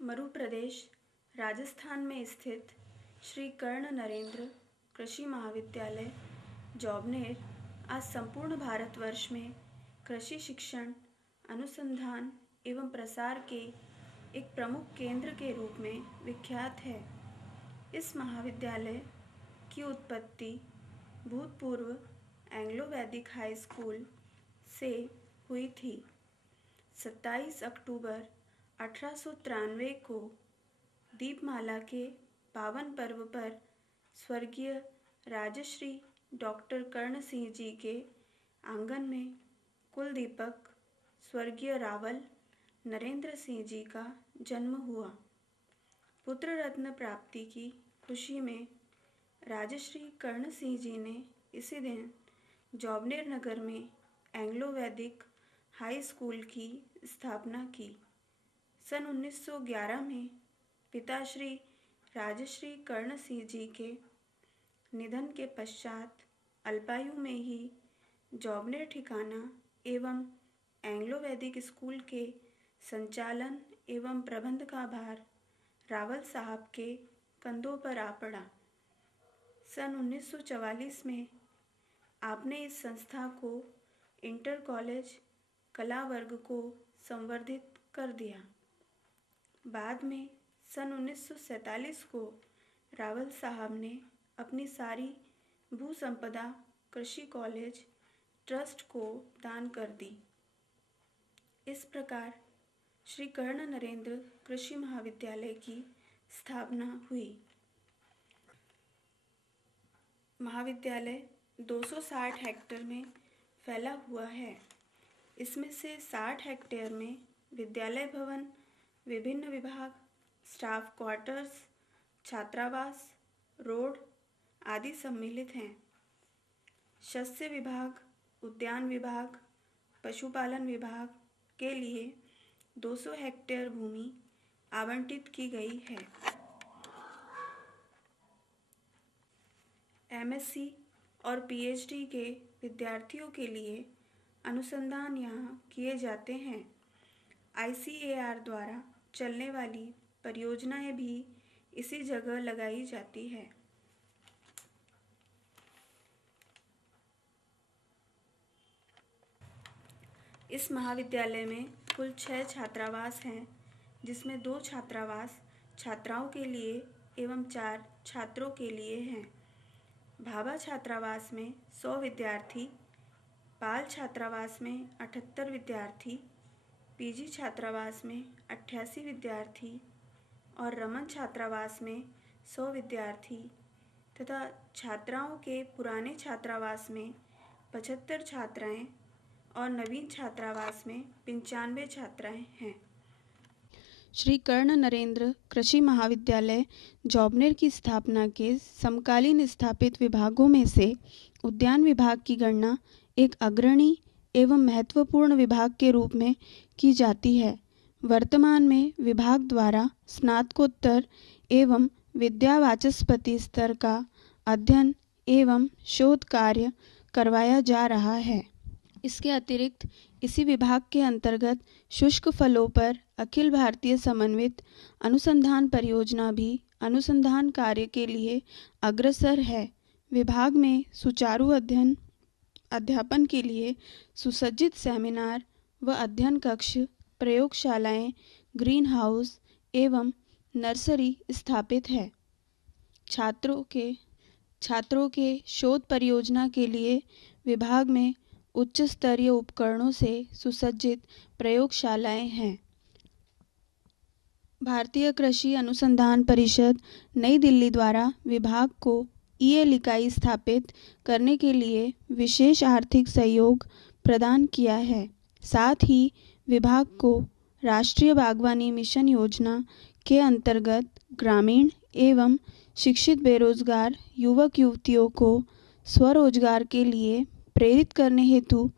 मरु प्रदेश राजस्थान में स्थित श्री कर्ण नरेंद्र कृषि महाविद्यालय जौबनेर आज संपूर्ण भारतवर्ष में कृषि शिक्षण, अनुसंधान एवं प्रसार के एक प्रमुख केंद्र के रूप में विख्यात है। इस महाविद्यालय की उत्पत्ति भूतपूर्व एंग्लो वैदिक हाई स्कूल से हुई थी। 27 अक्टूबर 1893 को दीपमाला के पावन पर्व पर स्वर्गीय राजश्री डॉक्टर कर्ण सिंह जी के आंगन में कुल दीपक स्वर्गीय रावल नरेंद्र सिंह जी का जन्म हुआ। पुत्र रत्न प्राप्ति की खुशी में राजश्री कर्ण सिंह जी ने इसी दिन जौबनेर नगर में एंग्लो वैदिक हाई स्कूल की स्थापना की। सन 1911 में पिता श्री राजश्री कर्ण सिंह जी के निधन के पश्चात अल्पायु में ही जौबनेर ठिकाना एवं एंग्लो वैदिक स्कूल के संचालन एवं प्रबंध का भार रावल साहब के कंधों पर आ पड़ा। सन 1944 में आपने इस संस्था को इंटर कॉलेज कला वर्ग को संवर्धित कर दिया। बाद में सन 1947 को रावल साहब ने अपनी सारी भू संपदा कृषि कॉलेज ट्रस्ट को दान कर दी। इस प्रकार श्री कर्ण नरेंद्र कृषि महाविद्यालय की स्थापना हुई। महाविद्यालय 260 हेक्टेयर में फैला हुआ है। इसमें से 60 हेक्टेयर में विद्यालय भवन, विभिन्न विभाग, स्टाफ क्वार्टर्स, छात्रावास, रोड आदि सम्मिलित हैं। शस्य विभाग, उद्यान विभाग, पशुपालन विभाग के लिए 200 हेक्टेयर भूमि आवंटित की गई है। एमएससी और पीएचडी के विद्यार्थियों के लिए अनुसंधान यहाँ किए जाते हैं। आईसीएआर द्वारा चलने वाली परियोजनाएं भी इसी जगह लगाई जाती है। इस महाविद्यालय में कुल 6 छात्रावास हैं, जिसमें 2 छात्रावास छात्राओं के लिए एवं 4 छात्रों के लिए हैं। भाभा छात्रावास में 100 विद्यार्थी, पाल छात्रावास में 78 विद्यार्थी, पीजी छात्रावास में 88 विद्यार्थी और रमन छात्रावास में 100 विद्यार्थी तथा छात्राओं के पुराने छात्रावास में 75 छात्राएं और नवीन छात्रावास में 95 छात्राएं हैं। श्री कर्ण नरेंद्र कृषि महाविद्यालय जौबनेर की स्थापना के समकालीन स्थापित विभागों में से उद्यान विभाग की गणना एक अग्रणी एवं महत्वपूर्ण विभाग के रूप में की जाती है। वर्तमान में विभाग द्वारा स्नातकोत्तर एवं विद्यावाचस्पति स्तर का अध्ययन एवं शोध कार्य करवाया जा रहा है। इसके अतिरिक्त इसी विभाग के अंतर्गत शुष्क फलों पर अखिल भारतीय समन्वित अनुसंधान परियोजना भी अनुसंधान कार्य के लिए अग्रसर है। विभाग में सुचारू अध्यापन के लिए सुसज्जित सेमिनार व अध्ययन कक्ष, प्रयोगशालाएं, ग्रीन हाउस एवं नर्सरी स्थापित है। छात्रों के शोध परियोजना के लिए विभाग में उच्च स्तरीय उपकरणों से सुसज्जित प्रयोगशालाएं हैं। भारतीय कृषि अनुसंधान परिषद नई दिल्ली द्वारा विभाग को ईएल इकाई स्थापित करने के लिए विशेष आर्थिक सहयोग प्रदान किया है। साथ ही विभाग को राष्ट्रीय बागवानी मिशन योजना के अंतर्गत ग्रामीण एवं शिक्षित बेरोजगार युवक युवतियों को स्वरोजगार के लिए प्रेरित करने हेतु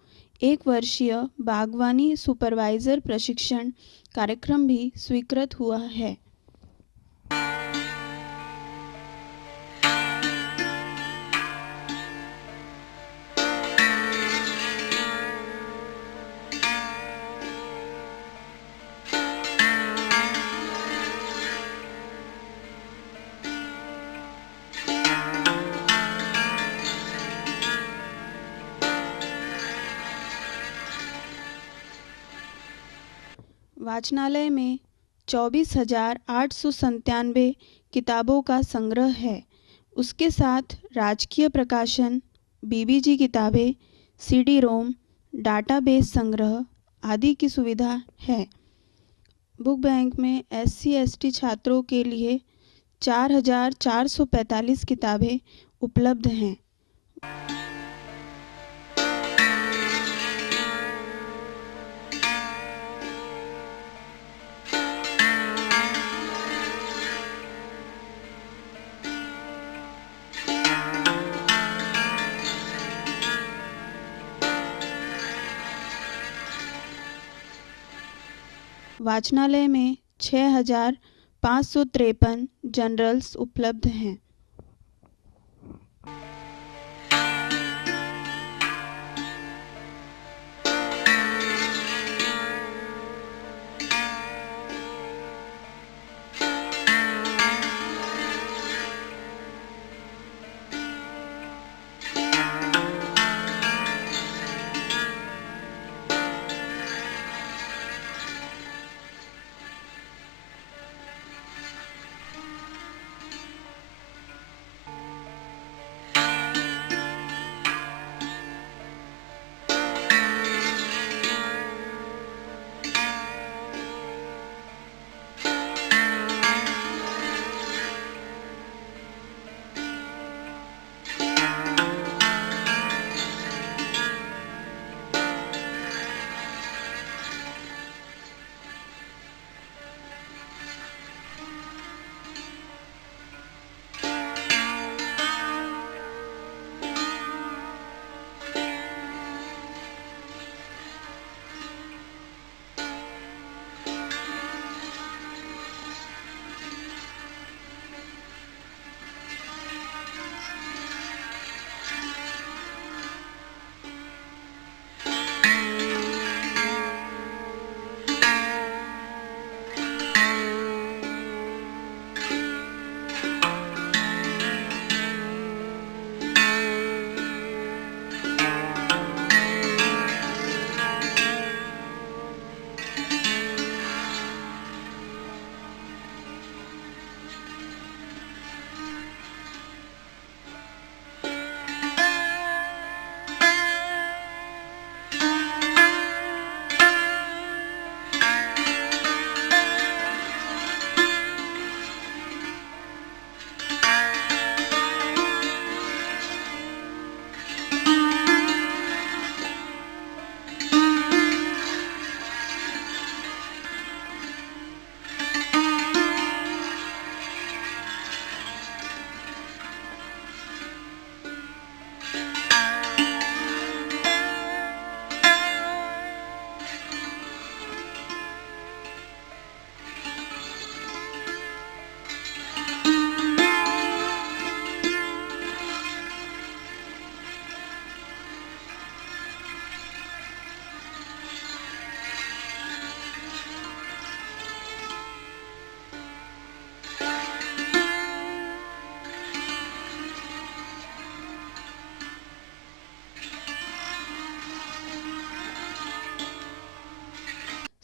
1 वर्षीय बागवानी सुपरवाइजर प्रशिक्षण कार्यक्रम भी स्वीकृत हुआ है। वाचनालय में 24,897 किताबों का संग्रह है। उसके साथ राजकीय प्रकाशन, बीबीजी किताबें, सीडी रोम, डाटाबेस संग्रह आदि की सुविधा है। बुक बैंक में SC/ST छात्रों के लिए 4,445 किताबें उपलब्ध हैं। वाचनालय में 6,553 जर्नल्स उपलब्ध हैं।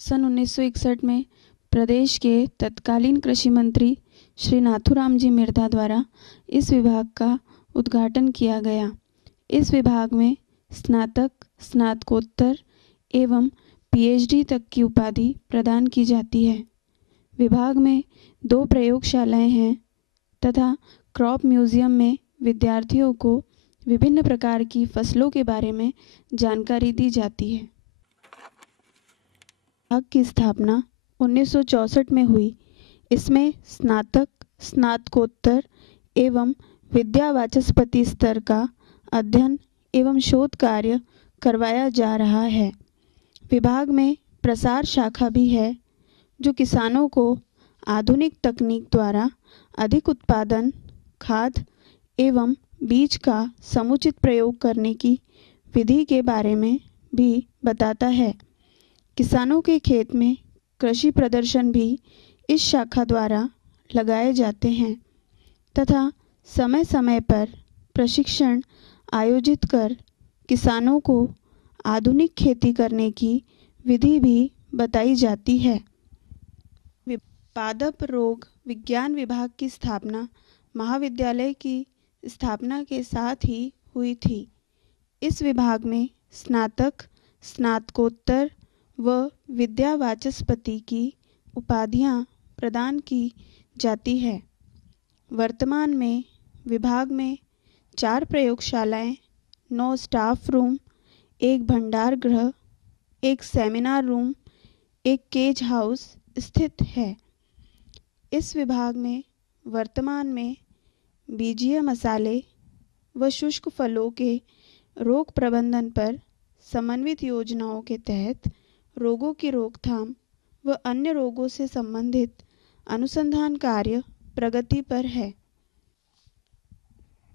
सन 1961 में प्रदेश के तत्कालीन कृषि मंत्री श्री नाथूराम जी मिर्धा द्वारा इस विभाग का उद्घाटन किया गया। इस विभाग में स्नातक, स्नातकोत्तर एवं PhD तक की उपाधि प्रदान की जाती है। विभाग में 2 प्रयोगशालाएं हैं तथा क्रॉप म्यूजियम में विद्यार्थियों को विभिन्न प्रकार की फसलों के बारे में जानकारी दी जाती है। विभाग की स्थापना 1964 में हुई। इसमें स्नातक, स्नातकोत्तर एवं विद्या वाचस्पति स्तर का अध्ययन एवं शोध कार्य करवाया जा रहा है। विभाग में प्रसार शाखा भी है जो किसानों को आधुनिक तकनीक द्वारा अधिक उत्पादन, खाद एवं बीज का समुचित प्रयोग करने की विधि के बारे में भी बताता है। किसानों के खेत में कृषि प्रदर्शन भी इस शाखा द्वारा लगाए जाते हैं तथा समय समय पर प्रशिक्षण आयोजित कर किसानों को आधुनिक खेती करने की विधि भी बताई जाती है। पादप रोग विज्ञान विभाग की स्थापना महाविद्यालय की स्थापना के साथ ही हुई थी। इस विभाग में स्नातक, स्नातकोत्तर व विद्या वाचस्पति की उपाधियां प्रदान की जाती है। वर्तमान में विभाग में 4 प्रयोगशालाएं, 9 स्टाफ रूम, 1 भंडार गृह, 1 सेमिनार रूम, 1 केज हाउस स्थित है। इस विभाग में वर्तमान में बीजीय मसाले व शुष्क फलों के रोग प्रबंधन पर समन्वित योजनाओं के तहत रोगों की रोकथाम व अन्य रोगों से संबंधित अनुसंधान कार्य प्रगति पर है।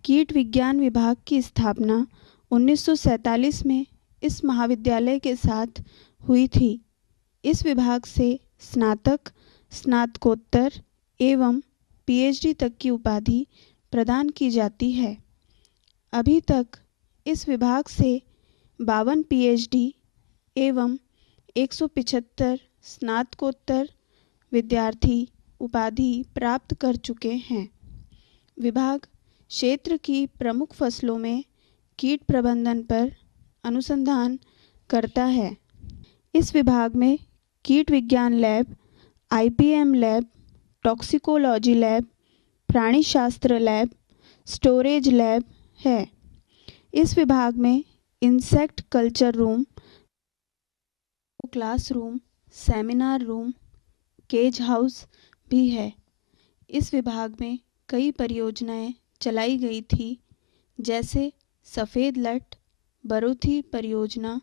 कीट विज्ञान विभाग की स्थापना 1947 में इस महाविद्यालय के साथ हुई थी। इस विभाग से स्नातक, स्नातकोत्तर एवं पीएचडी तक की उपाधि प्रदान की जाती है। अभी तक इस विभाग से 52 पीएचडी एवं 175 स्नातकोत्तर विद्यार्थी उपाधि प्राप्त कर चुके हैं। विभाग क्षेत्र की प्रमुख फसलों में कीट प्रबंधन पर अनुसंधान करता है। इस विभाग में कीट विज्ञान lab, IPM lab, toxicology lab, प्राणीशास्त्र लैब, स्टोरेज लैब है। इस विभाग में insect culture room, classroom, seminar room, cage house भी है। इस विभाग में कई परियोजनाएं चलाई गई थी, जैसे सफ़ेद लट, बरोथी परियोजना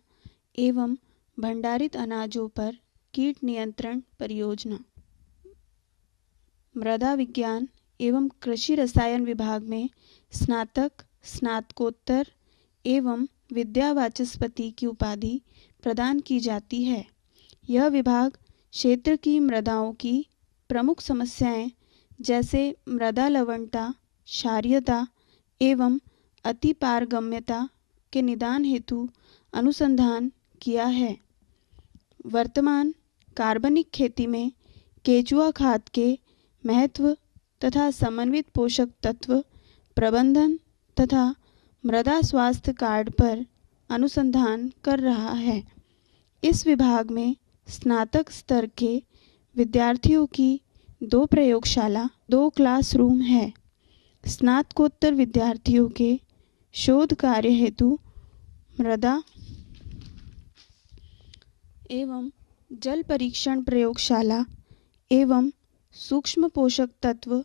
एवं भंडारित अनाजों पर कीट नियंत्रण परियोजना। मृदा विज्ञान एवं कृषि रसायन विभाग में स्नातक, स्नातकोत्तर एवं विद्या वाचस्पति की उपाधि प्रदान की जाती है। यह विभाग क्षेत्र की मृदाओं की प्रमुख समस्याएं जैसे मृदा लवणता, क्षारीयता एवं अति पारगम्यता के निदान हेतु अनुसंधान किया है। वर्तमान कार्बनिक खेती में केचुआ खाद के महत्व तथा समन्वित पोषक तत्व प्रबंधन तथा मृदा स्वास्थ्य कार्ड पर अनुसंधान कर रहा है। इस विभाग में स्नातक स्तर के विद्यार्थियों की 2 प्रयोगशाला, 2 क्लासरूम है। स्नातकोत्तर विद्यार्थियों के शोध कार्य हेतु मृदा एवं जल परीक्षण प्रयोगशाला एवं सूक्ष्म पोषक तत्व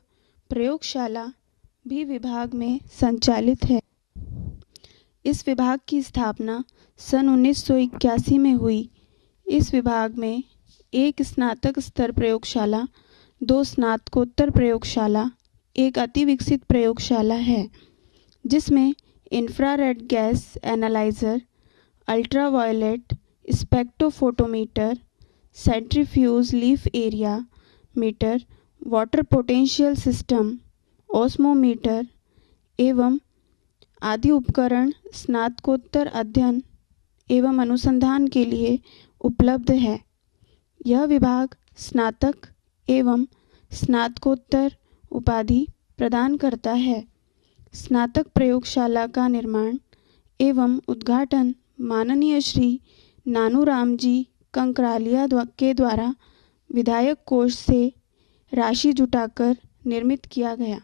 प्रयोगशाला भी विभाग में संचालित है। इस विभाग की स्थापना सन 1981 में हुई। इस विभाग में 1 स्नातक स्तर प्रयोगशाला, 2 स्नातकोत्तर प्रयोगशाला, 1 अति विकसित प्रयोगशाला है, जिसमें infrared gas analyser, ultraviolet spectrophotometer, centrifuge leaf area meter, water potential system, osmometer एवं आदि उपकरण स्नातकोत्तर अध्ययन एवं अनुसंधान के लिए उपलब्ध है। यह विभाग स्नातक एवं स्नातकोत्तर उपाधि प्रदान करता है। स्नातक प्रयोगशाला का निर्माण एवं उद्घाटन माननीय श्री नानूराम जी कंकरालिया के द्वारा विधायक कोष से राशि जुटाकर निर्मित किया गया।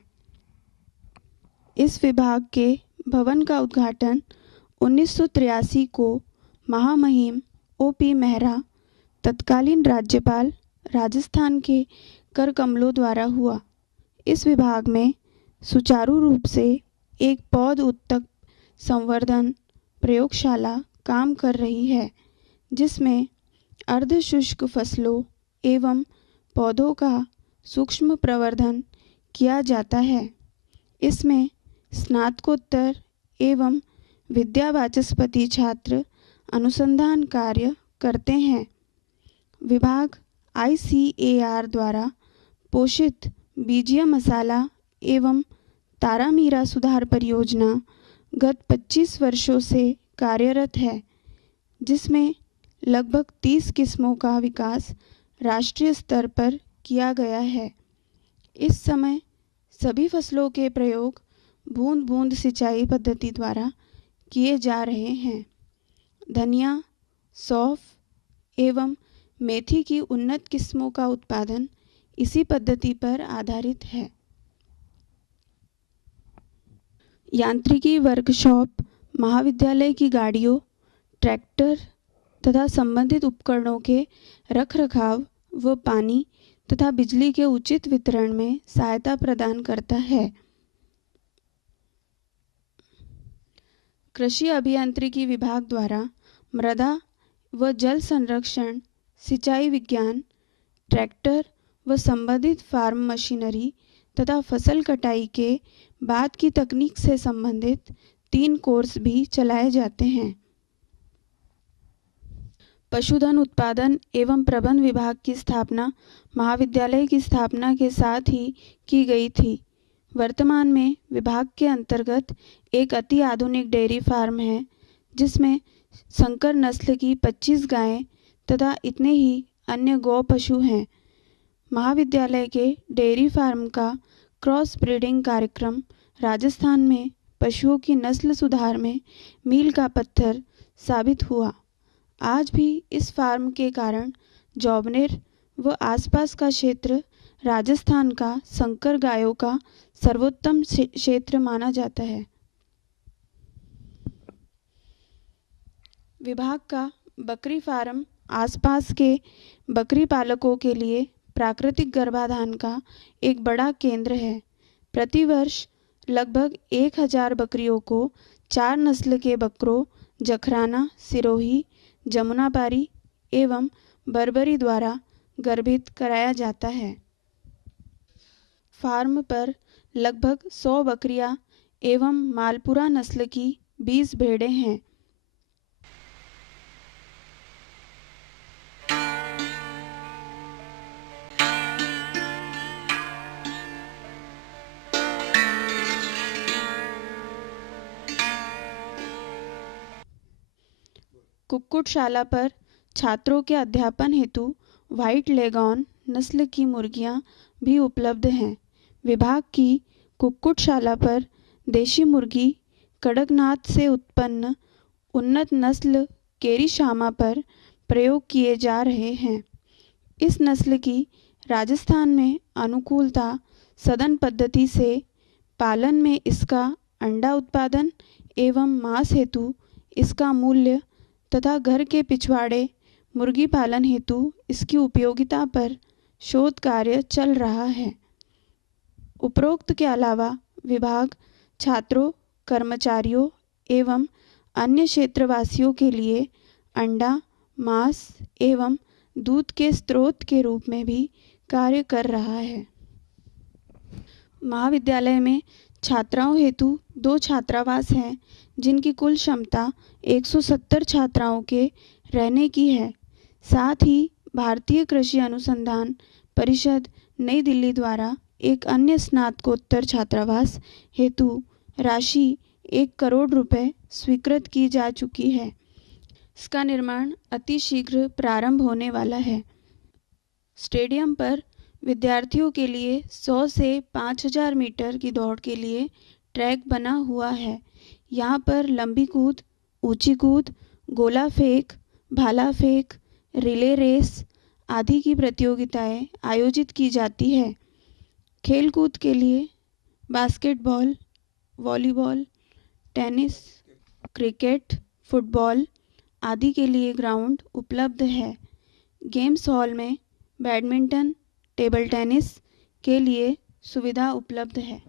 इस विभाग के भवन का उद्घाटन 1983 को महामहिम ओपी मेहरा, तत्कालीन राज्यपाल राजस्थान के कर कमलों द्वारा हुआ। इस विभाग में सुचारू रूप से एक पौध उत्तक संवर्धन प्रयोगशाला काम कर रही है, जिसमें अर्धशुष्क फसलों एवं पौधों का सूक्ष्म प्रवर्धन किया जाता है। इसमें स्नातकोत्तर एवं विद्या वाचस्पति छात्र अनुसंधान कार्य करते हैं। विभाग ICAR द्वारा पोषित बीजीय मसाला एवं तारामीरा सुधार परियोजना गत 25 वर्षों से कार्यरत है, जिसमें लगभग 30 किस्मों का विकास राष्ट्रीय स्तर पर किया गया है। इस समय सभी फसलों के प्रयोग बूंद बूंद सिंचाई पद्धति द्वारा किए जा रहे हैं। धनिया, सौंफ एवं मेथी की उन्नत किस्मों का उत्पादन इसी पद्धति पर आधारित है। यांत्रिकी वर्कशॉप महाविद्यालय की गाड़ियों, ट्रैक्टर तथा संबंधित उपकरणों के रखरखाव व पानी तथा बिजली के उचित वितरण में सहायता प्रदान करता है। कृषि अभियांत्रिकी विभाग द्वारा मृदा व जल संरक्षण, सिंचाई विज्ञान, ट्रैक्टर व संबंधित फार्म मशीनरी तथा फसल कटाई के बाद की तकनीक से संबंधित 3 कोर्स भी चलाए जाते हैं। पशुधन उत्पादन एवं प्रबंध विभाग की स्थापना महाविद्यालय की स्थापना के साथ ही की गई थी। वर्तमान में विभाग के अंतर्गत एक अति आधुनिक डेयरी फार्म है, जिसमें संकर नस्ल की 25 गायें तथा इतने ही अन्य गौ पशु हैं। महाविद्यालय के डेयरी फार्म का क्रॉस ब्रीडिंग कार्यक्रम राजस्थान में पशुओं की नस्ल सुधार में मील का पत्थर साबित हुआ। आज भी इस फार्म के कारण जॉबनेर व आसपास का क्षेत्र राजस्थान का संकर गायों का सर्वोत्तम क्षेत्र माना जाता है। विभाग का बकरी फार्म आसपास के बकरी पालकों के लिए प्राकृतिक गर्भाधान का एक बड़ा केंद्र है। प्रतिवर्ष लगभग 1000 बकरियों को 4 नस्ल के बकरों जखराना, सिरोही, जमुनापारी एवं बर्बरी द्वारा गर्भित कराया जाता है। फार्म पर लगभग 100 बकरियां एवं मालपुरा नस्ल की 20 भेड़ें हैं। कुक्कुटशाला पर छात्रों के अध्यापन हेतु व्हाइट लेगॉन नस्ल की मुर्गियां भी उपलब्ध हैं। विभाग की कुक्कुटशाला पर देशी मुर्गी कड़कनाथ से उत्पन्न उन्नत नस्ल केरी श्यामा पर प्रयोग किए जा रहे हैं। इस नस्ल की राजस्थान में अनुकूलता सदन पद्धति से पालन में इसका अंडा उत्पादन एवं मांस हेतु इसका मूल्य तथा घर के पिछवाड़े मुर्गी पालन हेतु इसकी उपयोगिता पर शोध कार्य चल रहा है। उपरोक्त के अलावा विभाग छात्रों, कर्मचारियों एवं अन्य क्षेत्रवासियों के लिए अंडा, मांस एवं दूध के स्रोत के रूप में भी कार्य कर रहा है। महाविद्यालय में छात्राओं हेतु 2 छात्रावास हैं, जिनकी कुल क्षमता 170 छात्राओं के रहने की है। साथ ही भारतीय कृषि अनुसंधान परिषद नई दिल्ली द्वारा एक अन्य स्नातकोत्तर छात्रावास हेतु राशि 1 करोड़ रुपए स्वीकृत की जा चुकी है। इसका निर्माण अति शीघ्र प्रारंभ होने वाला है। स्टेडियम पर विद्यार्थियों के लिए 100 से 5000 मीटर की दौड़ के लिए ट्रैक बना हुआ है। यहाँ पर लंबी कूद, ऊंची कूद, गोला फेंक, भाला फेंक, रिले रेस आदि की प्रतियोगिताएं आयोजित की जाती है। खेलकूद के लिए basketball, volleyball, tennis, cricket, football आदि के लिए ग्राउंड उपलब्ध है। गेम्स हॉल में बैडमिंटन, टेबल टेनिस के लिए सुविधा उपलब्ध है।